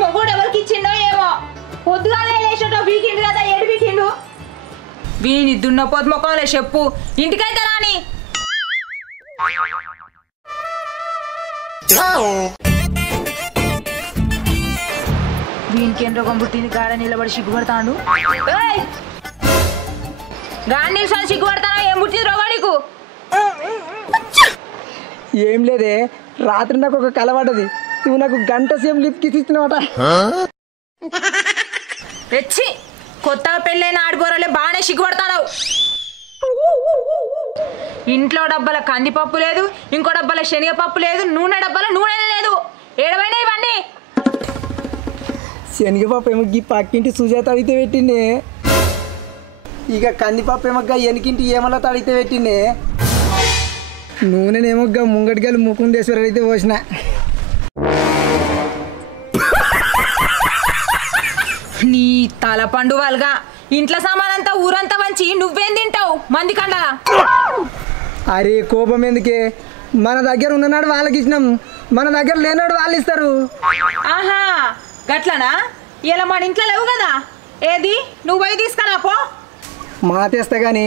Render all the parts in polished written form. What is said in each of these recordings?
మొగుడు ఎవరికి ఇచ్చిండో ఏమో పొద్దుగాలే లేచటో వీకిండ్ కదా ఏడు వీకిండు వీని దున్నపోతు మొక్కలే చెప్పు ఇంటికైతే రాని వీనికేం రోగం పుట్టింది గాడ నిలబడి సిగ్గుపడతాడు గాడి నిల్చొని సిగ్గుపడతాను ఏం పుట్టింది రోగం నీకు ఏం లేదే రాత్రి నాకు ఒక కల పడ్డది నువ్వు నాకు గంట సేపు లిఫ్ట్ ఇస్తున్నావట తెచ్చి కొత్తగా పెళ్ళైన ఆడిపోరాలే బాగానే సిగ్గుపడతావు ఇంట్లో డబ్బాల కందిపప్పు లేదు ఇంకో డబ్బాల శనగపప్పు లేదు నూనె డబ్బాల నూనె లేదు ఏడవైనా ఇవన్నీ శనగపప్పు ఏమో ఈ పక్కింటి సుజాత అడిగితే పెట్టిండే ఇక కందిపప్పు ఏమో వెనకింటి ఏమన్నా అడిగితే పెట్టిండే నూనెనేమో ముంగటికెళ్ళి ముకుందేశ్వర అయితే పోసిన నీ తల పండు వాళ్ళగా ఇంట్లో సామానంతా ఊరంతా వంచి నువ్వేం తింటావు మంది కండలా అరే కోపం ఎందుకే మన దగ్గర ఉన్ననాడు వాళ్ళకి ఇచ్చినాం మన దగ్గర లేనాడు వాళ్ళు ఇస్తారు ఆహా గట్లనా ఇలా మన ఇంట్లో లేవు కదా ఏది నువ్వు పోయి తీసుకురా పో మాతేస్తా కానీ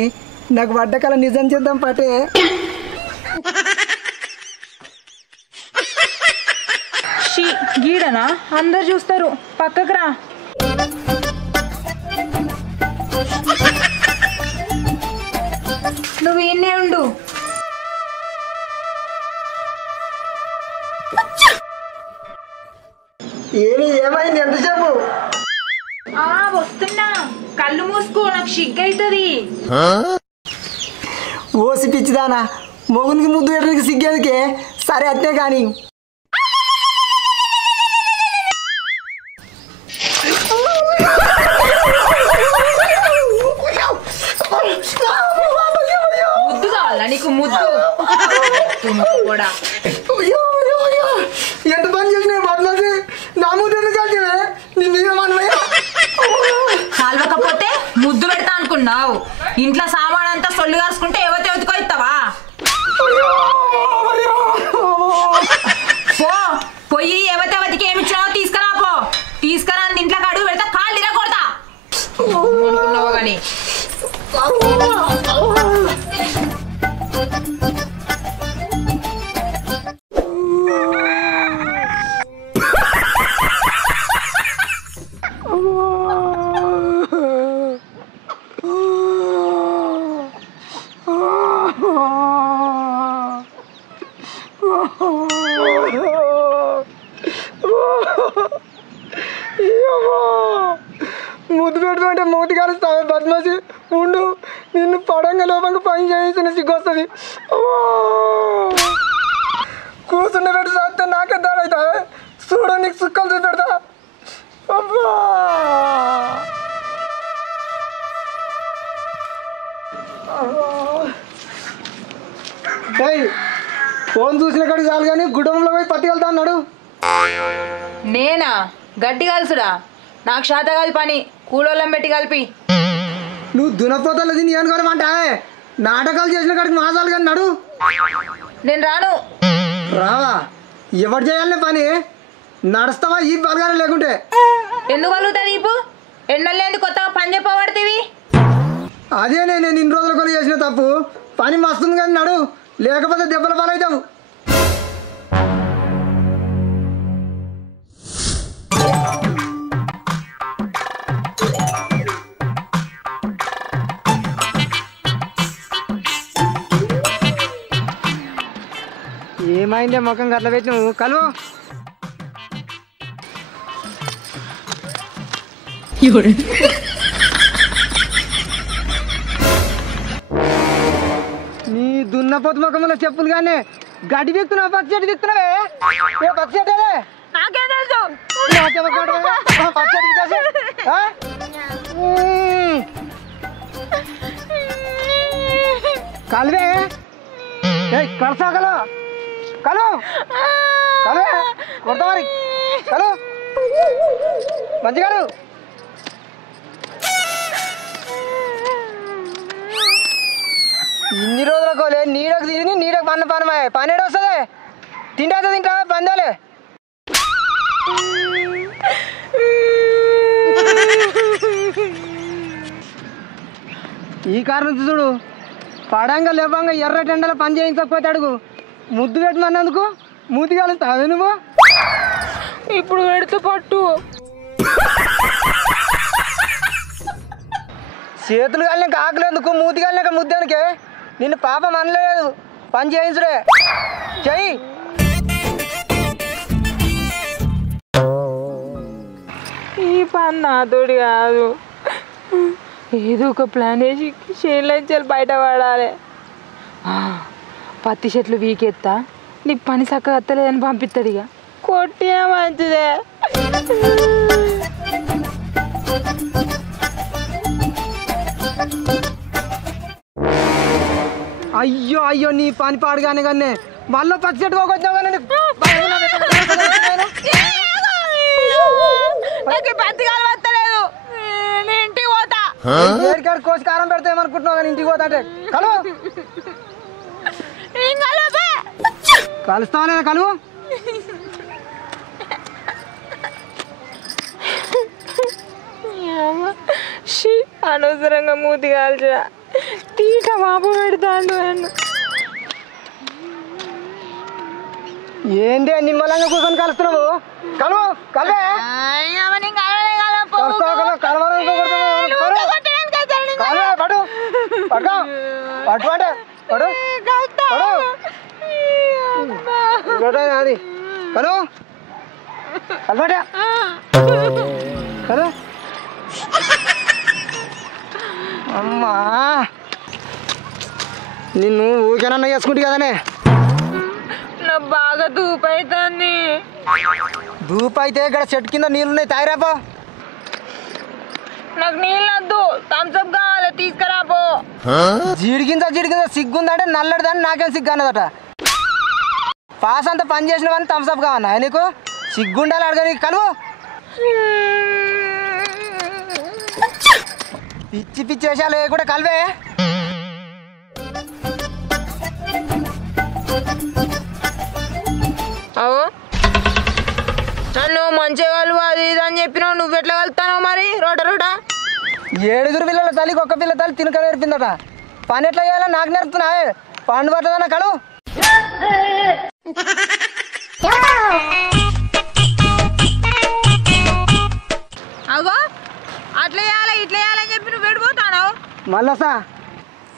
నాకు వడ్డకాల నిజం చేద్దాం పటే గీడనా అందరు చూస్తారు పక్కకు రా నువ్వు ఇన్నే ఉండు ఏమైంది ఎంతసేపు వస్తున్నా కళ్ళు మూసుకో నాకు సిగ్గైతుంది ఓసి పిచ్చిదానా మొగునికి ముద్దు పెట్టడానికి సిగ్గేందుకే సరే అట్నే కానీ ముద్దు కావాలా నీకు ముద్దు కూడా ఎంత పని చేసిన బదలాసి నా ముద్దు ఎందుకు కాల్చవే నీ మీద మనమే కాల్వకపోతే ముద్దు పెడతా అనుకున్నావు ఇంట్లో సామాన్ అంతా సొల్లు కాసుకుంటే ఎవరితో ఎత్తుకో ఇస్తావా పో పొయ్యి ఎవరికి ఏమి ఇచ్చినావో తీసుకురా పో తీసుకురా ఇంట్లో అడుగు పెడతా కాళ్ళు ఇరా కొడతా అనుకున్నావు కానీ ముద్దు పెడుతుంటే మూతి కలుస్తావే బద్మాసి ఉండు నిన్ను పడంగా లోపంగా పని చేయించిన సిగ్గొస్తుంది కూర్చుండ పెట్టి చేస్తే నాకే దాడైతా చూడ నీకు సుక్కలు చూపెడతా అబ్బా ఫోన్ చూసిన కాడికి చాలు కానీ గుడ్డంలో పోయి పట్టుకెళ్తా అన్నాడు నేనా గడ్డి కలుసుడా నాకు శాత కాదు పని కూలోళ్ళం పెట్టి కలిపి నువ్వు దునపోతలు తిని అనుకోనమంటా నాటకాలు చేసిన కాడికి మాసాలు కానీ నడు నేను రాను రావా ఎవరు చేయాలనే పని నడుస్తావా ఈ బలగానే లేకుంటే ఎందుకు కలుగుతుంది ఇప్పుడు ఎండలేంది కొత్తగా పని చెప్పబడితేవి అదే నేను ఇన్ని రోజుల కొని చేసిన తప్పు పని మస్తుంది కానీ నడు లేకపోతే దెబ్బల పాలవుతావు ఏమైందే ముఖం గట్ల పెట్టి నువ్వు కలువు నీ దున్నపోతు ముఖంలో చెప్పులు కానీ గడ్డి దిక్కున్నావు పచ్చి చెట్టు దిక్కున్నావే ఏ పచ్చి చెట్టే కలువే కలసా కలు కలు కలువే కొడతా మరి కలు మంచిగా ఇన్ని రోజుల కోలే నీడకు తిని నీడకు పన్న పనమాయ పనేడు వస్తుంది తింటా తింటా పందాలే ఈ కారణం చూడు పడంగా లేవంగా ఎర్ర టెండల పని చేయించకపోతే అడుగు ముద్దు పెట్టమన్నందుకు మూతి కాలుస్తావే నువ్వు ఇప్పుడు పెడితే పట్టు చేతులు కాలినాక ఆకలేందుకు మూతి కాలినాక ముద్దానికే నిన్ను పాపం అనలేదు పని చేయించుడే చెయ్యి ఈ పని నాతోటి కాదు ఏదో ఒక ప్లాన్ వేసి చేనులోంచి బయట పడాలి పత్తి చెట్లు వీకెత్తా నీకు పని చక్కగా వస్తలేదని పంపిస్తాడు ఇక కొట్టినా మంచిదే అయ్యో అయ్యో నీ పని పాడుగానే కానీ మళ్ళీ పచ్చి చెట్టు పోకొచ్చావు కానీ పత్తి కాలు వస్తలేదు నేను ఇంటికి పోతా ఏడికాడు కోసి కారం పెడతా ఏమనుకుంటున్నావు కానీ ఇంటికి పోతా అంటే కలు కలుస్తావా లేదా కలువు అనవసరంగా మూతి కాల్చా తీట బాబు పెడతాను నన్ను ఏంటి నిమ్మలంగా కూర్చొని కలుస్తున్నావు కలువు కలవే పడు పడుకో పట్టు అంటే పడు పడు అది కలు కలవటే కలు అమ్మా నిన్ను ఊరికేనన్నా చేసుకుంటు కదనే నా బాగా ధూపు అవుతుంది ధూపు అయితే ఇక్కడ చెట్టు కింద నీళ్ళున్నాయి తాగిరాపో నాకు నీళ్ళు వద్దు థమ్స్అప్ కావాలి తీసుకురాపో జీడిగింజ సిగ్గుందంటే నల్లడిదని నాకేం సిగ్గు అన్నదట పాస్ అంతా పని చేసిన కానీ థమ్స్అప్ కావన్నా నీకు సిగ్గుండాలి అడగని కలువు పిచ్చి పిచ్చి వేషాలు కూడా కలవే అవు నన్ను మంచిగా కలువు అది ఇది అని చెప్పినావు నువ్వు ఎట్లా కలుతావు మరి రోట 7 పిల్లల తల్లికి ఒక్క పిల్ల తల్లి తినక నేర్పిందట పని ఎట్లా చేయాలో నాకు నేర్పుతున్నావే పండు పట్టదన్న కలు అగో అట్లా చేయాలి ఇట్లా చేయాలని చెప్పి నువ్వు వెళ్ళిపోతాను మళ్ళా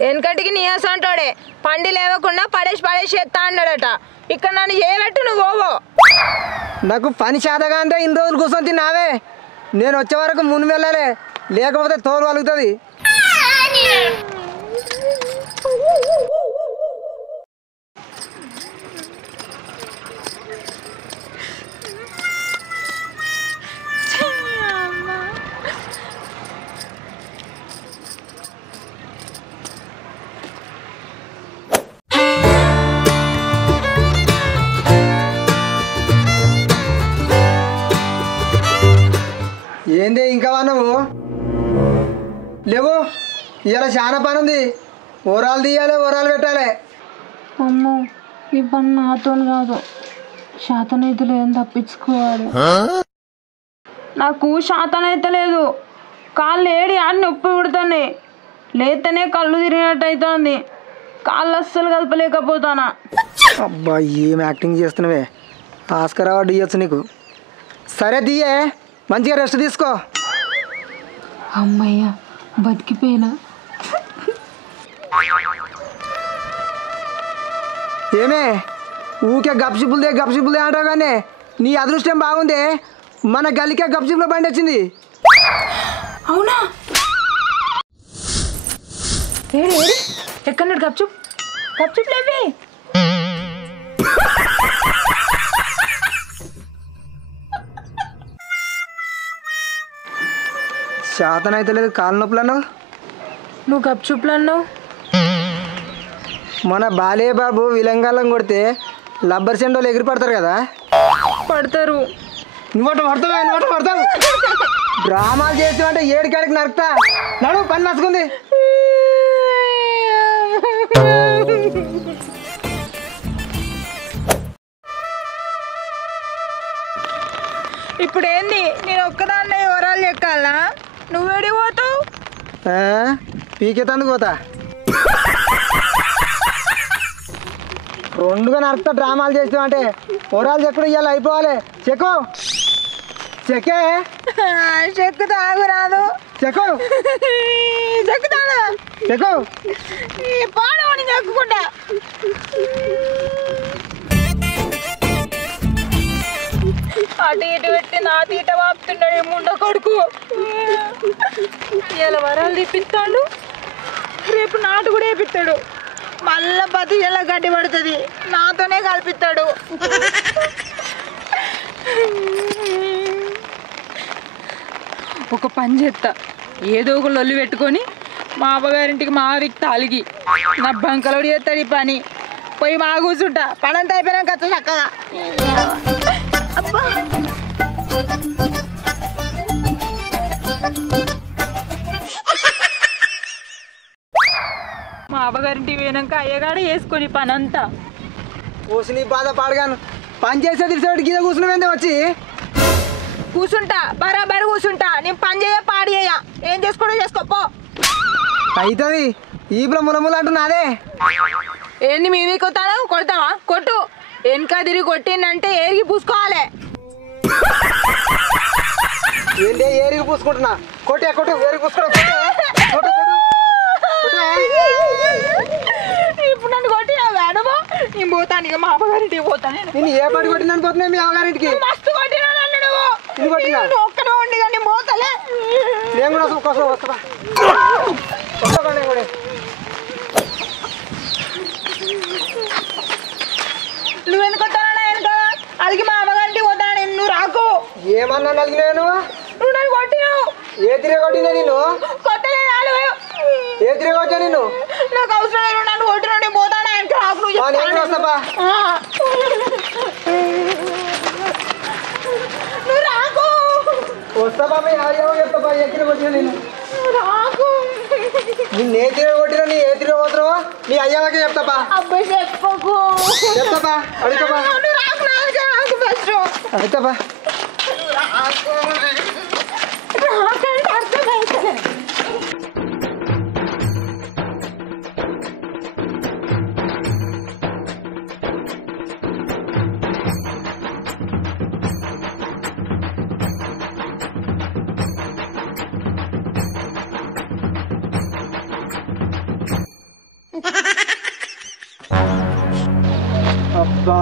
వెనకటికి నీయాస అంటాడే పండి లేవకుండా పడేసి ఎత్తా అన్నాడట ఇక్కడ నన్ను చేయబెట్టు నువ్వు పోవో నాకు పని చేతగా అంటే ఇన్ని రోజులు కూర్చొని తిన్నావే నేను వచ్చే వరకు మును వెళ్ళాలి లేకపోతే తోలు వలుగుతుంది ఏంది ఇంకా నువ్వు లేవు ఇవాళ చాలా పని ఉంది ఓరాలు తీయాలి ఓరాలు పెట్టాలి అమ్మో ఈ పని నాతో కాదు శాతనైతే లేదని తప్పించుకోవాలి నాకు శాతనైతే లేదు కాళ్ళు ఏడి ఆడి నొప్పి పుడుతుంది లేతనే కళ్ళు తిరిగినట్టు అవుతుంది కాళ్ళు అస్సలు కదపలేకపోతానా అబ్బా ఏం యాక్టింగ్ చేస్తున్నావే ఆస్కర్ అవార్డు ఇవ్వచ్చు నీకు సరే తీయే మంచిగా రెస్ట్ తీసుకో అమ్మయ్య బతికిపోయినా ఏమే ఊకే గప్సిపుల్దే అంటావు కానీ నీ అదృష్టం బాగుంది మన గల్లికే గప్సిపుల బండి వచ్చింది అవునా ఏడి ఎక్కడన్నాడు గప్చుప్ లేవి శాతం అయితే లేదు కాలు నొప్పులు అన్నావు నువ్వు గప్చుప్లు అన్నావు మన బాలే బాబు విలంగాలం కొడితే లబ్బర్ సెండోలు ఎగిరి పడతారు కదా పడతారు నువ్వు పడతావు డ్రామాలు చేస్తావంటే 7 కాడికి నరుకుతా నడు పని నచ్చుకుంది ఇప్పుడు ఏంది నేను ఒక్కదాన్నే వివరాలు చెక్కాలా నువ్వేడి పోతావు పీకేతందుకు పోతా రెండుగా నడుపుతా డ్రామాలు చేస్తావు అంటే ఓరాలు చెప్పుడు ఇవాళ అయిపోవాలి చెక్కు చెక్కే చెక్కు తాగు రాదు చెక్కు చెక్కుతాను చెక్కు పాడవని చెక్కుకుంటా అటు ఇటు పెట్టి నా తీట వాపుతున్నాడు ముండ కొడుకు ఇలా వరాలు తీపిస్తాడు రేపు నాటు కూడా వేపిస్తాడు మళ్ళా బతి ఎలా గడ్డి పడుతుంది నాతోనే కల్పిస్తాడు ఒక పని చేస్తా ఏదో ఒక లొల్లి పెట్టుకొని మా అవ్వగారింటికి మా విక్త అలిగి నా బంకలోడు చేస్తాడు ఈ పని పోయి మా కూర్చుంటా పనంతా అయిపోయినాక వచ్చా చక్కగా అబ్బా మా అవ్వగారింటికి పోయినాక అయ్యగాడే వేసుకొని పని అంతా కూర్చుని బాధ పాడగాను పని చేసే తెలిసేవాడు గీద కూర్చున్నావేందే వచ్చి కూర్చుంటా బరాబర్ కూర్చుంటా నేను పని చేయ పాడి చేయ ఏం చేసుకోవడం చేసుకోపో అవుతుంది ఈ ములములు అంటున్నాదే ఏంది మీ కొత్తాను కొడతావా కొట్టు వెనక తిరిగి కొట్టిందంటే ఏరికి పూసుకోవాలి ఏంటి ఏరికి పూసుకుంటున్నా కొట్టే కొట్టు ఏరికి పూసుకోవడం ఇప్పుడు నన్ను కొట్టినా వేడమో నేను పోతాను ఇక మా అమ్మగారింటికి పోతాను నేను ఏ పడి కొట్టినని పోతున్నా మీ అమ్మగారింటికి మస్తు కొట్టినా నన్ను నువ్వు ఒక్కనే ఉండి కానీ పోతలే నేను కూడా కోసం వస్తా నువ్వు ఎందుకు వస్తానా వెనక అదికి మా అమ్మగారింటికి పోతాను నువ్వు రాకు ఏమన్నా నలిగినా నువ్వు నన్ను కొట్టినావు ఏ తిరిగి కొట్టినా నేను కొట్టలే ఏ తిరిగి కొట్టా నేను నాకు అవసరం లేదు నన్ను కొట్టినా నేను పోతాను వెనక రాకు నువ్వు వస్తాపా నువ్వు రాకు వస్తాపా చెప్తాపా ఏ తిరిగి కొట్టినా నేను రాకు నిన్ను ఏ తిరిగి కొట్టినా నీ ఏ తిరిగి పోతున్నావో నీ అయ్యాలకే చెప్తాపా అబ్బాయి చెప్పకు చెప్తాపా అడుగుతాపా నువ్వు రాకు నాకు ఫస్ట్ అడుగుతాపా రాకు రాకంటే అర్థమైతే అబ్బా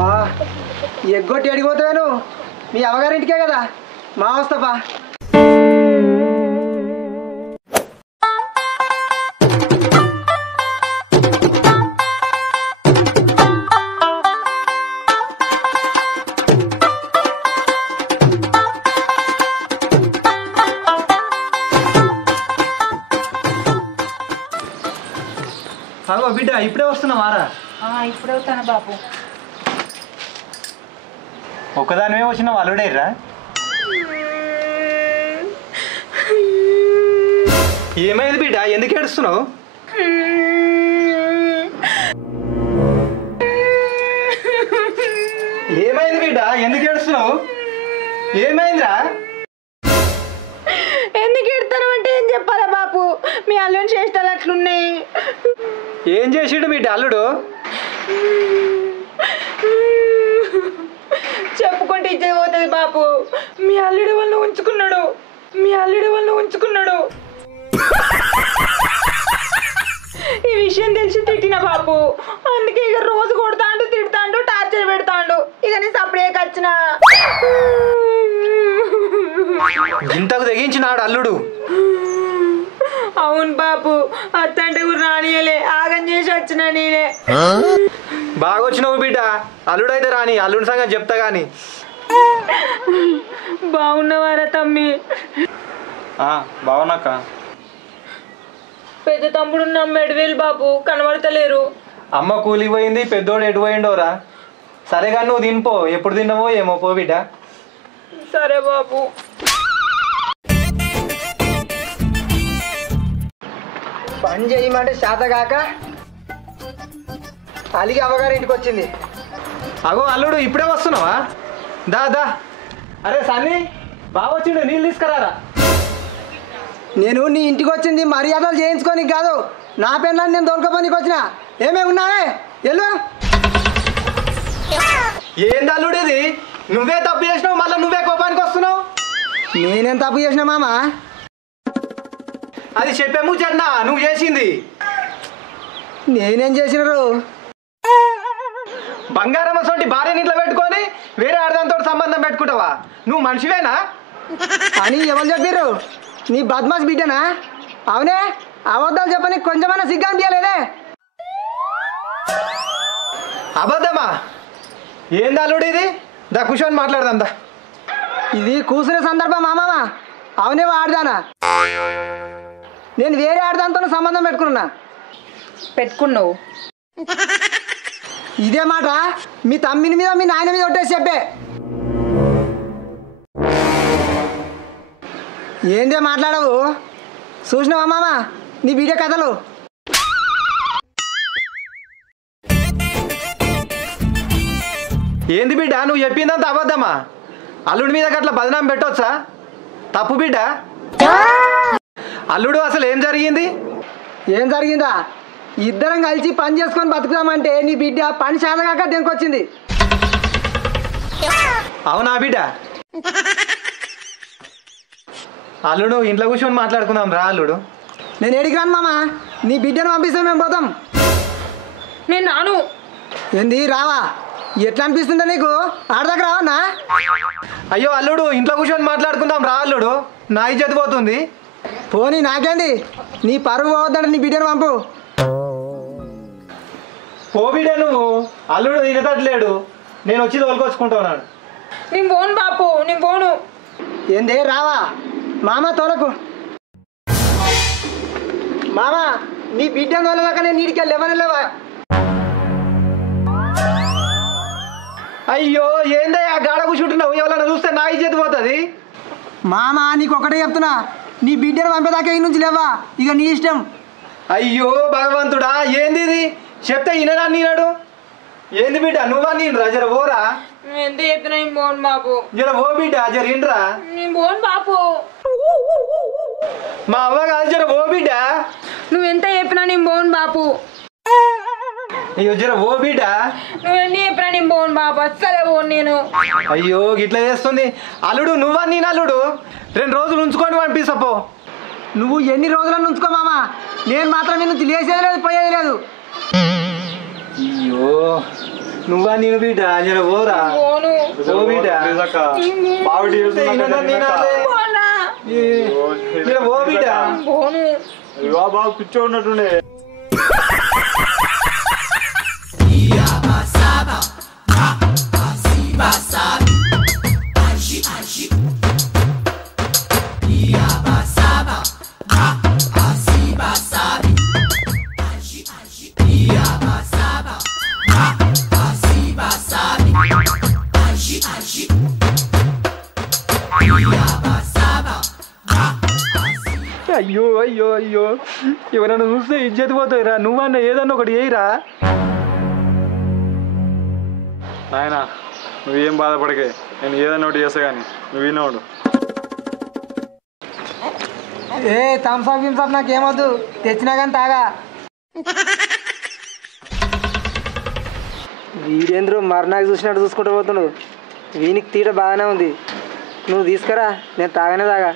ఎగ్గొట్టి అడిగిపోతాను మీ అమ్మగారింటికే కదా మా వస్తాపా అగో బిడ్డ ఇప్పుడే వస్తున్నావారా ఇప్పుడే వస్తాను బాబు ఒక్కదానివే వచ్చినావు అల్లుడేర్రా ఏమైంది బిడ్డ ఎందుకు ఏడుస్తున్నావు ఏమైంది బిడ్డ ఎందుకు ఏడుస్తున్నావు ఏమైందిరా ఎందుకు ఎడతాను అంటే ఏం చెప్పాలా బాపు మీ అల్లుని చేష్టాలు అట్లున్నాయి ఏం చేసిండు బిడ్డ అల్లుడు చెప్పుకుంటే ఇచ్చే పోతుంది బాపు మీ అల్లుడు వాళ్ళని ఉంచుకున్నాడు ఈ విషయం తెలిసి తిట్టిన బాపు అందుకే ఇక రోజు కొడతాండు తిడతాండు టార్చర్ పెడతాండు ఇక నేను సపరేట్ వచ్చిన ఇంతకు తెగించినాడు అల్లుడు అవును బాపు అత్తంటే కూడా రానియలే ఆగం చేసి వచ్చిన నేనే బాగా వచ్చినావు బిడ్డ అల్లుడైతే రాని అల్లుడి సంగతి చెప్తా గాని బాగున్నవారా తమ్మి బాగున్నాక పెద్ద తమ్ముడు మెడవేలు బాబు కనబడతలేరు అమ్మ కూలికి పోయింది పెద్దోడు ఎటు పోయిండోరా సరే కానీ నువ్వు తినిపో ఎప్పుడు తిన్నావో ఏమో పో బిడ్డ సరే బాబు పని చేయమంటే శాతగాక అలిగి అమ్మగారింటికి వచ్చింది అగో అల్లుడు ఇప్పుడే వస్తున్నావా దా దా అరే సన్నీ బావ వచ్చిండు నీళ్ళు తీసుకురారా. నేను నీ ఇంటికి వచ్చింది మర్యాదలు చేయించుకోనికి కాదు, నా పెళ్ళని నేను దొరకపోనికి వచ్చిన. ఏమే ఉన్నావే ఎల్లు. ఏంది అల్లుడు ఇది? నువ్వే తప్పు చేసినావు, మళ్ళీ నువ్వే కోపానికి వస్తున్నావు. నేనేం తప్పు చేసిన మామ? అది చెప్పేము చెడ్నా నువ్వు చేసింది. నేనేం చేసినారు? బంగారం అసలు భార్యని ఇంట్లో పెట్టుకొని వేరే ఆడదాంతో సంబంధం పెట్టుకుంటావా? నువ్వు మనిషివేనా అని ఎవరు చెప్పారు? నీ బద్మాస్ బిడ్డనా? అవునే, అబద్ధాలు చెప్పని కొంచెమైనా సిగ్గు అనిపించలేదే? అబద్ధమా? ఏంది అల్లుడు ఇది? దా కూర్చొని మాట్లాడదాం దా. ఇది కూర్చునే సందర్భం మామ. అవునే ఆడదానా? నేను వేరే ఆడదాంతో సంబంధం పెట్టుకున్నావు. ఇదే మాట మీ తమ్మిని మీద మీ నాయన మీద ఒట్టేసి చెప్పే. ఏందే మాట్లాడవు? చూసినావా మామ నీ బిడ్డ కథలు? ఏంది బిడ్డ నువ్వు చెప్పిందంత అబద్ధమా? అల్లుడి మీద అట్లా బదనాం పెట్టవచ్చా? తప్పు బిడ్డ. అల్లుడు అసలు ఏం జరిగింది? ఏం జరిగిందా? ఇద్దరం కలిసి పని చేసుకొని బతుకుదామంటే నీ బిడ్డ పని చేతగాక దేనికొచ్చింది. అవునా బిడ్డ? అల్లుడు ఇంట్లో కూర్చొని మాట్లాడుకుందాం రా. అల్లుడు నేను ఏడికి రాను మామ, నీ బిడ్డను పంపిస్తే మేము పోతాం. నేను నాను. ఏంది రావా? ఎట్లా అనిపిస్తుందా నీకు? ఆడదాకా రావన్నా? అయ్యో అల్లుడు ఇంట్లో కూర్చొని మాట్లాడుకుందాం రా. అల్లుడు నా ఇజ్జత్ పోతుంది. పోనీ నాకేంది, నీ పరువు పోవద్దంటే నీ బిడ్డను పంపు. పో బిడ్డ నువ్వు. అల్లుడు తినతట్లేడు, నేను వచ్చి తోలుకొచ్చుకుంటున్నాను. నేను పోను బాపు, నేను పోను. ఏంది రావా? మామ తోలకు. మామ నీ బిడ్డను తోలదాకా నేను నీడికి లేవా? అయ్యో ఏందే ఆ గాడ కూర్చుంటున్నావు? ఎవరైనా చూస్తే నా ఇజ్జత్ పోతుంది. మామ నీకు ఒకటే చెప్తున్నా, నీ బిడ్డను పంపేదాకా ఈ నుంచి లేవా, ఇక నీ ఇష్టం. అయ్యో భగవంతుడా, ఏంది ఇది? చెప్తే ఈయనడా నీనాడు? ఏంది బిడ్డ నువ్వా నేను రా? జర ఓరా. నువ్వు ఎంత చెప్పినా నేను పోను బాపు. జర ఓ బిడ్డ, జర ఇండ్రా. నేను పోను బాపు. మా అవ్వ కాదు, జర ఓ బిడ్డ. నువ్వు ఎంత చెప్పినా నేను పోను బాపు. అయ్యో జర ఓ బిడ్డ. నువ్వు ఎన్ని చెప్పినా నేను పోను బాపు, అస్సలే పోను నేను. అయ్యో ఇట్లా చేస్తుంది. అల్లుడు నువ్వా నేను? అల్లుడు 2 రోజులు ఉంచుకొని పంపిస్తా. నువ్వు ఎన్ని రోజులను ఉంచుకో మామ, నేను మాత్రం నిన్ను లేచేది లేదు, పోయేది లేదు. అయ్యో నువ్వా నేను బిడ్డ? జర ఓరా. పోను. ఓ బిడ్డ. జర ఓ బిడ్డ. పోను. బాగా పిచ్చో ఉన్నట్టుండే. అయ్యో అయ్యో అయ్యో, ఎవరైనా చూస్తే ఇజ్జత్ పోతాయిరా. నువ్వన్నా ఏదన్నా ఒకటి చేయరా. నాయనా నువ్వేం బాధపడకే, నేను ఏదన్నా ఒకటి చేస్తా కానీ నువ్వు వినోడు. ఏ థమ్స్అప్ గిమ్సప్ నాకేమొద్దు, తెచ్చినా కానీ తాగా. వీడేంద్రు మరణాకి చూసినట్టు చూసుకుంటూ పోతున్నావు. వీనికి తీట బాగానే ఉంది, నువ్వు తీసుకురా, నేను తాగానే తాగా.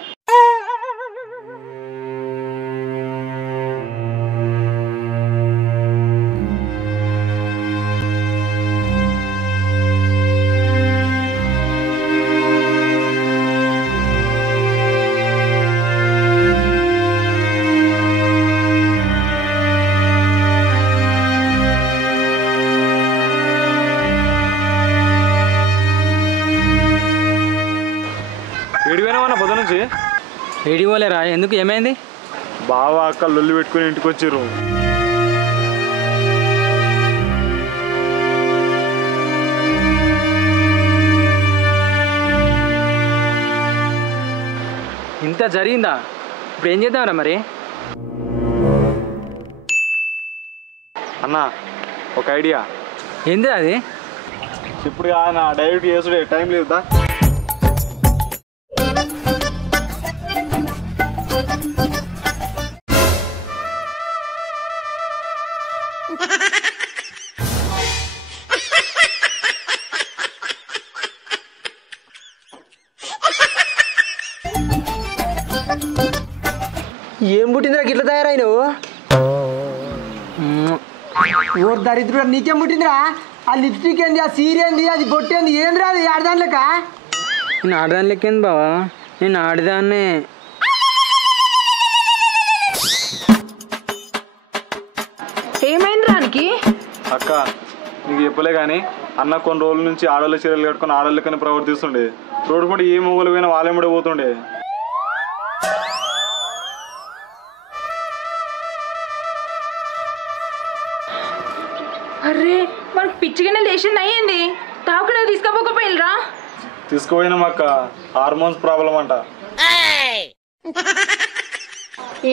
ఏడిపోయినావన్నా పొద్దు నుంచి? ఏడిపోలేరా? ఎందుకు, ఏమైంది? బావా అక్క లొల్లి పెట్టుకుని ఇంటికి వచ్చిర్రు. ఇంత జరిగిందా? ఇప్పుడు ఏం చేద్దాంరా మరి? అన్నా ఒక ఐడియా. ఏంది అది? ఇప్పుడు నా డైరెక్ట్ చేసుడే టైం లేదుదా. ఏం పుట్టిందిరా గిట్ల తయారైనవు ఓ దరిద్రుడు నీకేం పుట్టిందిరా ఆ లిప్స్టిక్ ఏంది ఆ సీర ఏంది అది బొట్టేంది ఏందిరా అది ఆడదాని లెక్క నేను ఆడదాని లెక్కేంది బావా నేను ఆడదాన్నే ఏమైంది రానికి అక్క నీకు చెప్పలే కానీ అన్న కొన్ని రోజుల నుంచి ఆడవాళ్ళ చీరలు కట్టుకుని ఆడవాళ్ళకని ప్రవర్తిస్తుండే రోడ్డు కూడా ఏ మొగలు పోయినా వాళ్ళే ముడే పోతుండే. అరే మనకు పిచ్చిగానే లేచింది అయ్యింది తాకుండా తీసుకపోకపోయినరా తీసుకుపోయినాం అక్క హార్మోన్స్ ప్రాబ్లం అంట.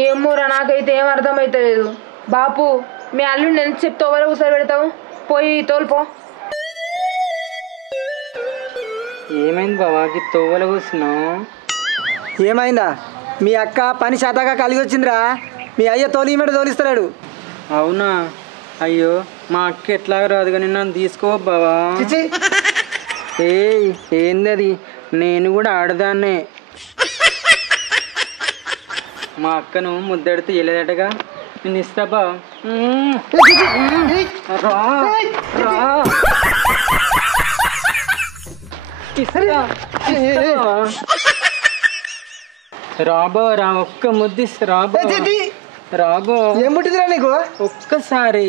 ఏమోరా నాకైతే ఏం అర్థమైతలేదు. బాపు మీ అల్లుడిని ఎంత చెప్తే వరకు కూర్చొని పెడతావు పోయి తోలుపో. ఏమైంది బావాకి తోవల కూర్చున్నావు? ఏమైందా మీ అక్క పని శాతగా కలిగి వచ్చిందిరా మీ అయ్య తోలిమేట తోలిస్తున్నాడు. అవునా అయ్యో మా అక్క ఎట్లాగా రాదు కానీ నన్ను తీసుకో బావా. ఏయ్ ఏంది అది నేను కూడా ఆడదాన్నే. మా అక్కను ముద్దడితే వెళ్ళేదటగా నేను ఇస్తా బా. రా రా రాబో రా ఒక్క ముద్దిస్తా రాబో రాబో. ఏం పుట్టిందిరా నీకు? ఒక్కసారి.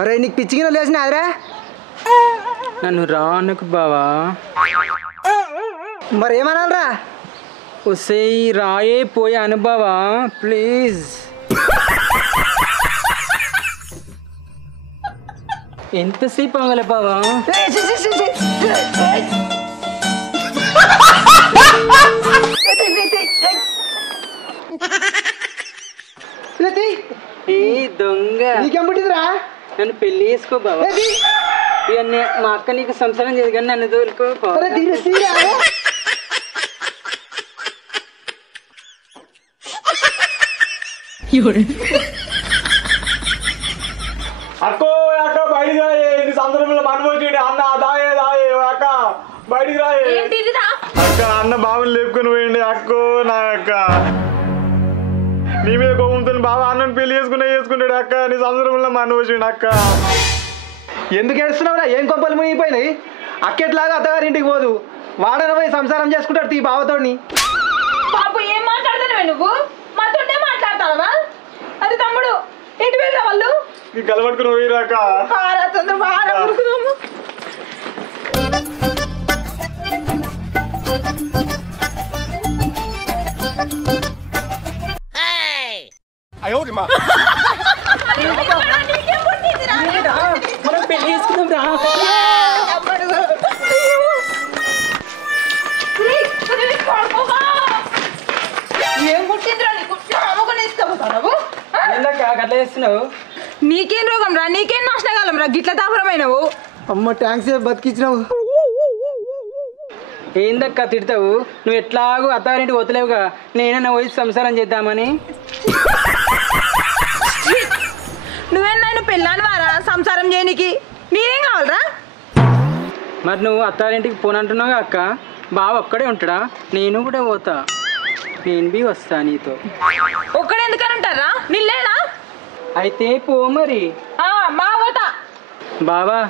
అరే నీకు పిచ్చిగిన లేచిన అదిరా నన్ను రా అనకు బావా. మరి ఏమనాలరా? ఒసే రాయే పోయే అనుభవా ప్లీజ్. ఎంతసేపు ఆగలే బావా? ఏ దొంగ నీకేం పుట్టిందిరా? నన్ను పెళ్లి చేసుకో బావా. ఇక మా అక్క నీకు సంసారం చేయదు కానీ నన్ను తోలుకో బావా. అక్కో అక్క బయటికి రాయే సందర్భంలో అనుభవించండి అన్న దాయే దాయే అక్క బయటికి రాయే. అక్క అన్న బాబుని లేపుకొని పోయింది అక్కో నా అక్క నీ మీద కోపంతో బాబా అన్నని పెళ్లి చేసుకున్నాడు అక్క నీ సందర్భంలో అనుభవించండి అక్క. ఎందుకు ఏడుస్తున్నావురా? ఏం కొంపలు మునిగిపోయినాయి? అక్కెట్లాగా అత్తగారింటికి పోదు వాడన పోయి సంసారం చేసుకుంటాడు తీ బావతోడిని. బాపు ఏం మాట్లాడతానవే నువ్వు? మాతోనే మాట్లాడతావా? అది తమ్ముడు ఎటు వెళ్ళరా వాళ్ళు? నీ కలబట్టుకుని పోయిరాక మనం పెళ్లి చేసుకుందాం రా. ఏం పుట్టిందిరా నీకు? తీసుకపోతావు అట్లా చేస్తున్నావు? నీకేం రోగం రా? నీకేం నాశనకాలం రా? గిట్ల తాపరమైనవు. అమ్మ ట్యాంక్స్ బతికిచ్చినావు. ఏందక్క తిడతావు? నువ్వు ఎట్లాగూ అత్తారింటికి వతలేవుగా నేనన్నా పోయి సంసారం చేద్దామని. నువ్వేనా పెళ్ళాను వారా సంసారం చేయనికి? నేనేం కావాలరా? మరి నువ్వు అత్తారింటికి పోనంటున్నావు అక్క. బావ ఒక్కడే ఉంటాడా? నేను కూడా పోతా. నేను బి వస్తా నీతో. ఒక్కడే ఎందుకని ఉంటారా? నిల్లేనా? అయితే పో మరి. మా పోతా. బావా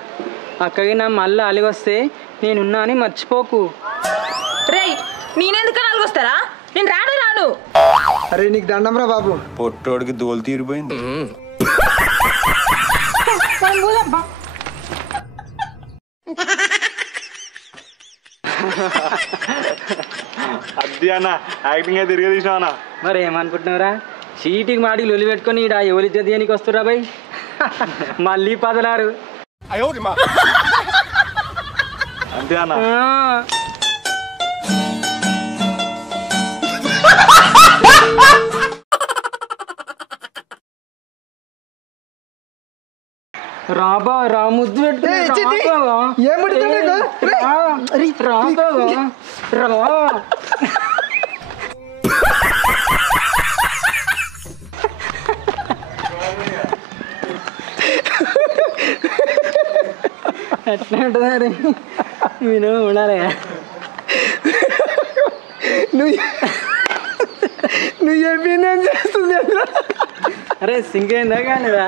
అక్కకి నా మళ్ళీ అలిగొస్తే నేనున్నా అని మర్చిపోకు. రేయ్ నేనెందుకని అలిగొస్తారా? నేను రాను. అరే నీకు దండంరా బాబు. పొట్టోడికి దోలు తీరిపోయింది. అది అన్న యాక్టింగ్ అయితే తిరిగి తీసినా అన్న. మరి ఏమనుకుంటున్నావురా? చీటికి మాటికి లొలి పెట్టుకొని ఈడ ఎవరి జదియానికి వస్తురా బాయ్. మళ్ళీ పదలారు అంతే అన్న. రాబా రా ముద్దు ఎట్లా ఉంటుంది మీరు ఉండాలి. నువ్వు నువ్వు చెప్పింది చేస్తుంది అరే సింగ్ అయిందా కానిదా